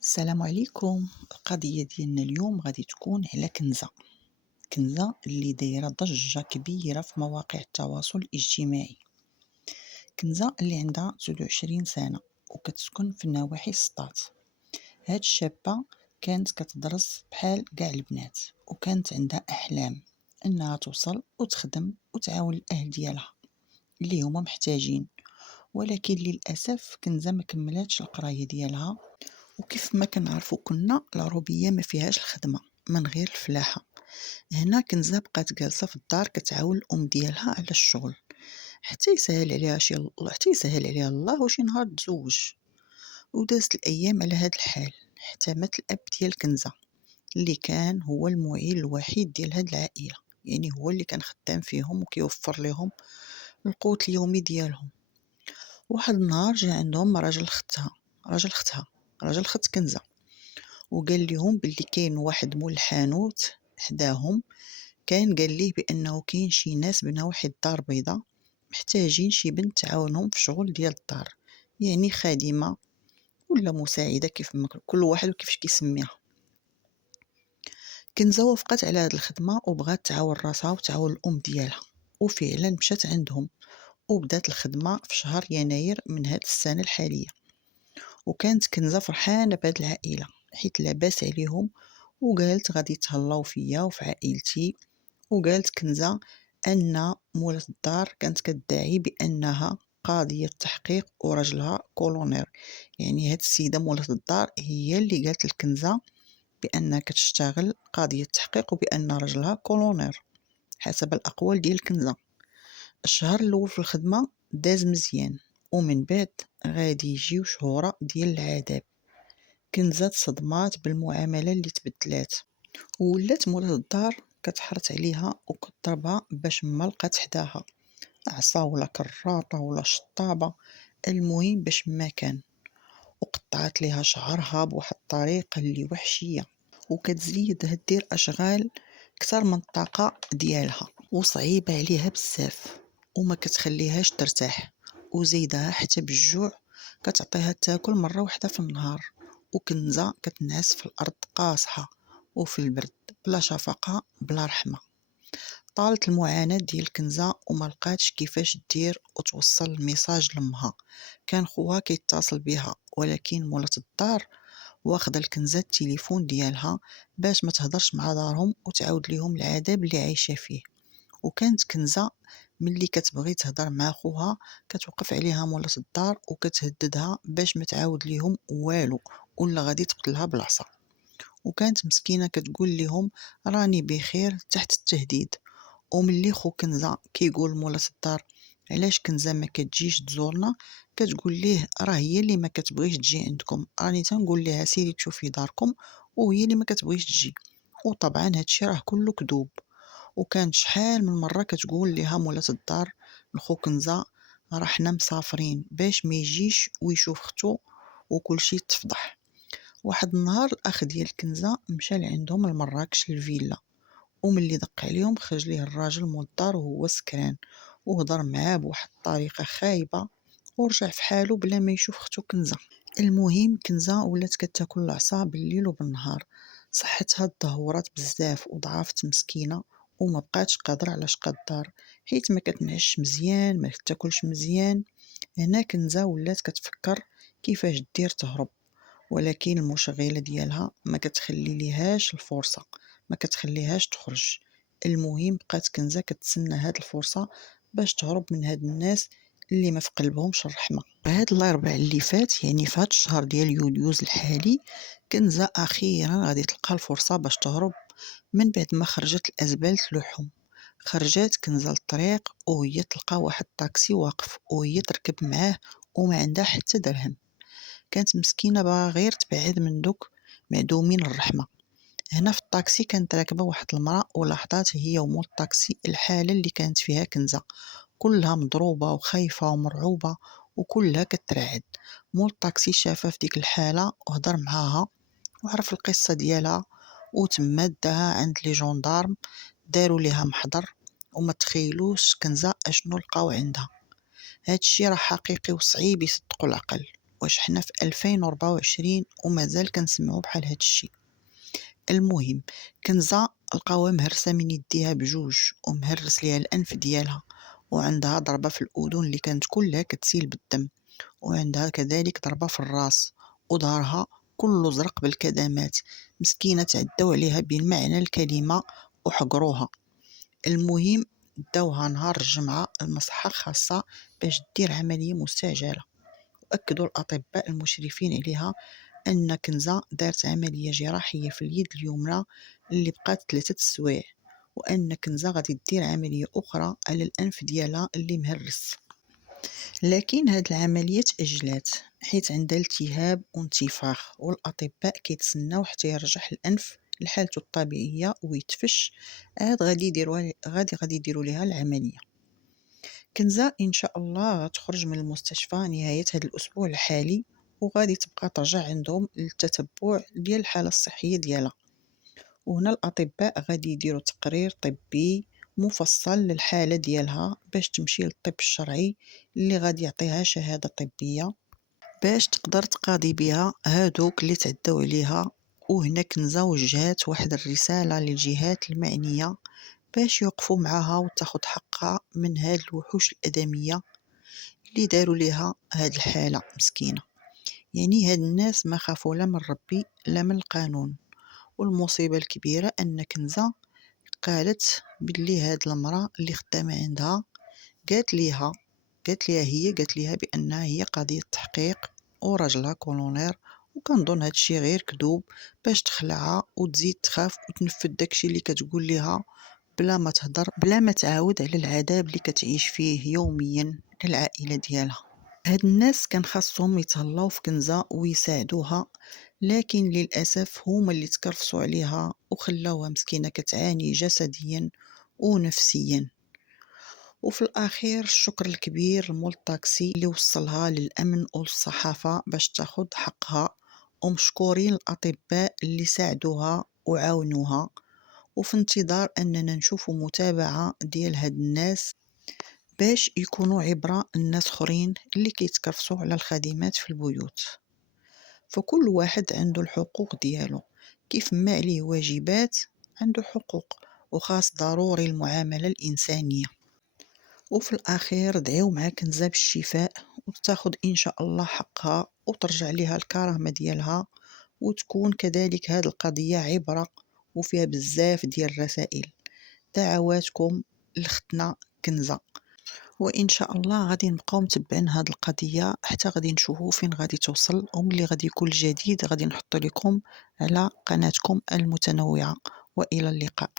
السلام عليكم. القضية ديالنا اليوم غادي تكون على كنزة اللي دايرة ضجة كبيرة في مواقع التواصل الاجتماعي. كنزة اللي عندها 29 سنة وكتسكن في نواحي سطات. هاد الشابة كانت كتدرس بحال كاع البنات، وكانت عندها أحلام أنها توصل وتخدم وتعاون الأهل ديالها اللي هما محتاجين، ولكن للأسف كنزة ما كملاتش القراية ديالها. وكيف ما كنعرفوا كنا العروبية ما فيهاش الخدمة من غير الفلاحة. هنا كنزة بقات جالسة في الدار كتعاون الأم ديالها على الشغل حتى يسهل عليها الله وشي نهار تزوج. ودازت الأيام على هاد الحال حتى مات الأب ديال كنزة اللي كان هو المعين الوحيد ديال هاد العائلة، يعني هو اللي كان خدام فيهم وكيوفر لهم القوت اليومي ديالهم. واحد النهار جا عندهم راجل خت كنزة وقال لهم باللي كاين واحد مول الحانوت حداهم، كان قال ليه بانه كاين شي ناس بناو واحد الدار بيضاء محتاجين شي بنت تعاونهم في شغل ديال الدار، يعني خادمة ولا مساعدة كيف ما كل واحد وكيفاش كيسميها. كنزة وافقت على هاد الخدمة وبغات تعاون راسها وتعاون الأم ديالها، وفعلا مشات عندهم وبدات الخدمة في شهر يناير من هاد السنة الحالية. وكانت كنزة فرحانة بهاد العائلة حيت لاباس عليهم، وقالت غادي تهلاو فيا وفي عائلتي. وقالت كنزة أن مولة الدار كانت كتدعي بأنها قاضية تحقيق ورجلها كولونير، يعني هاد السيدة مولة الدار هي اللي قالت لكنزة بأنها كتشتغل قاضية تحقيق وبأن رجلها كولونير حسب الأقوال ديال كنزة. الشهر الأول في الخدمة داز مزيان، ومن بعد غادي يجيو شهورا ديال العذاب. كنزة تصدمات بالمعاملة اللي تبدلات، وولات مولات الدار كتحرت عليها وكتضربها باش ما لقات حداها عصا ولا كراطة ولا شطابة، المهم باش ما كان. وقطعت ليها شعرها بواحد الطريقة اللي وحشية، وكتزيدها دير أشغال كتر من الطاقة ديالها وصعيبة عليها بزاف وما كتخليهاش ترتاح، وزيدها حتى بالجوع كتعطيها تاكل مرة واحدة في النهار. وكنزة كتنعس في الأرض قاصحة وفي البرد بلا شفقة بلا رحمة. طالت المعاناة ديال كنزة وما لقاتش كيفاش دير وتوصل الميساج لامها. كان خوها كيتصل بها، ولكن مولات الدار واخده الكنزة التليفون ديالها باش ما تهضرش مع دارهم وتعاود ليهم العذاب اللي عايشة فيه. وكانت كنزة ملي كتبغي تهضر مع خوها كتوقف عليها مولات الدار وكتهددها باش ما تعاود ليهم والو ولا غادي تقتلها بالعصا. وكانت مسكينة كتقول لهم راني بخير تحت التهديد. وملي خو كنزة كيقول مولات الدار علاش كنزة ما كتجيش تزورنا، كتقول ليه راه هي اللي ما كتبغيش تجي عندكم، راني تنقول ليها سيري تشوفي داركم وهي اللي ما كتبغيش تجي. وطبعا هادشي راه كله كذوب. وكانت شحال من مرة كتقول ليها مولات الدار لخو كنزة راه حنا مسافرين باش ما يجيش ويشوف ختو وكلشي تفضح. واحد النهار الاخ ديال كنزة مشى لعندهم لمراكش الفيلا، وملي دق عليهم خرج ليه الراجل مول الدار وهو سكران وهضر معاه بواحد الطريقة خايبة ورجع في حاله بلا ما يشوف ختو كنزة. المهم كنزة ولات كتاكل العصا بالليل وبالنهار، صحتها تدهورات بزاف وضعفت مسكينة وما بقاتش قادرة على شقا الدار حيت ما كتنعش مزيان ما كتاكلش مزيان. هنا كنزة ولات كتفكر كيفاش دير تهرب، ولكن المشغلة ديالها ما كتخلي ليهاش الفرصة، ما كتخليهاش تخرج. المهم بقات كنزة كتسنى هاد الفرصة باش تهرب من هاد الناس اللي ما في قلبهمش الرحمة. هاد الاربع اللي فات، يعني في هاد الشهر ديال يوليوز الحالي، كنزة اخيرا غادي تلقى الفرصة باش تهرب من بعد ما خرجت الازبال تلوحهم. خرجت كنزة للطريق وهي تلقى واحد الطاكسي واقف وهي تركب معاه وما عندها حتى درهم. كانت مسكينة باغا غير تبعد من دوك معدومين الرحمة. هنا في الطاكسي كانت راكبة واحد المرأة ولاحظات هي ومول الطاكسي الحالة اللي كانت فيها كنزة، كلها مضروبة وخايفة ومرعوبة وكلها كترعد. مول الطاكسي شافها في ديك الحالة وهضر معاها وعرف القصة ديالها، وتما داها عند لي جوندارم داروا ليها محضر. وما تخيلوش كنزة اشنو لقاو عندها. هادشي راه حقيقي وصعيب يصدقوا العقل. واش حنا في 2024 ومازال كنسمعوا بحال هاد الشيء. المهم كنزة لقاوها مهرسة من يديها بجوج ومهرس ليها الأنف ديالها، وعندها ضربة في الأذن اللي كانت كلها كتسيل بالدم، وعندها كذلك ضربة في الراس، وظهرها كله زرق بالكدمات. مسكينة تعداو عليها بمعنى الكلمة وحقروها. المهم داوها نهار الجمعة المصحة الخاصة باش دير عملية مستعجلة، وأكدوا الأطباء المشرفين عليها أن كنزة دارت عملية جراحية في اليد اليمنى اللي بقات 3 السوايع، وأن كنزة غادي دير عملية أخرى على الأنف ديالها اللي مهرس. لكن هاد العملية تأجلات حيت عندها التهاب وانتفاخ، والأطباء كيتسناو حتى يرجع الأنف لحالته الطبيعية ويتفش، عاد غادي يديروا ليها العملية. كنزة إن شاء الله غتخرج من المستشفى نهاية هاد الأسبوع الحالي، وغادي تبقى ترجع عندهم للتتبع ديال الحالة الصحية ديالها، وهنا الأطباء غادي يديروا تقرير طبي مفصل للحالة ديالها باش تمشي للطب الشرعي اللي غادي يعطيها شهادة طبية باش تقدر تقاضي بها هادوك اللي تعداو عليها. وهنا كنزة وجهات واحد الرسالة للجهات المعنية باش يوقفوا معها وتاخد حقها من هاد الوحوش الأدمية اللي داروا ليها هاد الحالة مسكينة. يعني هاد الناس ما خافوا لا من ربي لا من القانون. والمصيبة الكبيرة أن كنزة قالت باللي هاد المرأة اللي خدامة عندها قالت ليها بأنها هي قضية تحقيق وراجلها كولونير، وكنظن هادشي غير كذوب باش تخلعها وتزيد تخاف وتنفذ داكشي اللي كتقول ليها بلا ما تهضر بلا ما تعاود على العذاب اللي كتعيش فيه يوميا للعائلة ديالها. هاد الناس كان خاصهم يتهلاو في كنزة ويساعدوها، لكن للأسف هما اللي تكرفصوا عليها وخلاوها مسكينة كتعاني جسديا ونفسيا. وفي الأخير الشكر الكبير لمول الطاكسي اللي وصلها للأمن والصحافة باش تاخد حقها، ومشكورين الأطباء اللي ساعدوها وعاونوها. وفي انتظار أننا نشوفوا متابعة ديال هاد الناس باش يكونوا عبرة الناس اخرين اللي كيتكرفسوا على الخادمات في البيوت. فكل واحد عنده الحقوق ديالو، كيف ما عليه واجبات عنده حقوق، وخاص ضروري المعاملة الإنسانية. وفي الأخير دعيو مع كنزة بالشفاء وتاخد إن شاء الله حقها وترجع لها الكرامة ديالها، وتكون كذلك هذه القضية عبرة وفيها بزاف ديال الرسائل. دعواتكم لختنا كنزة، وإن شاء الله غادي نبقاو متبعين هاد القضية حتى غادي نشوفو فين غادي توصل، وملي غادي يكون الجديد غادي نحط لكم على قناتكم المتنوعة. وإلى اللقاء.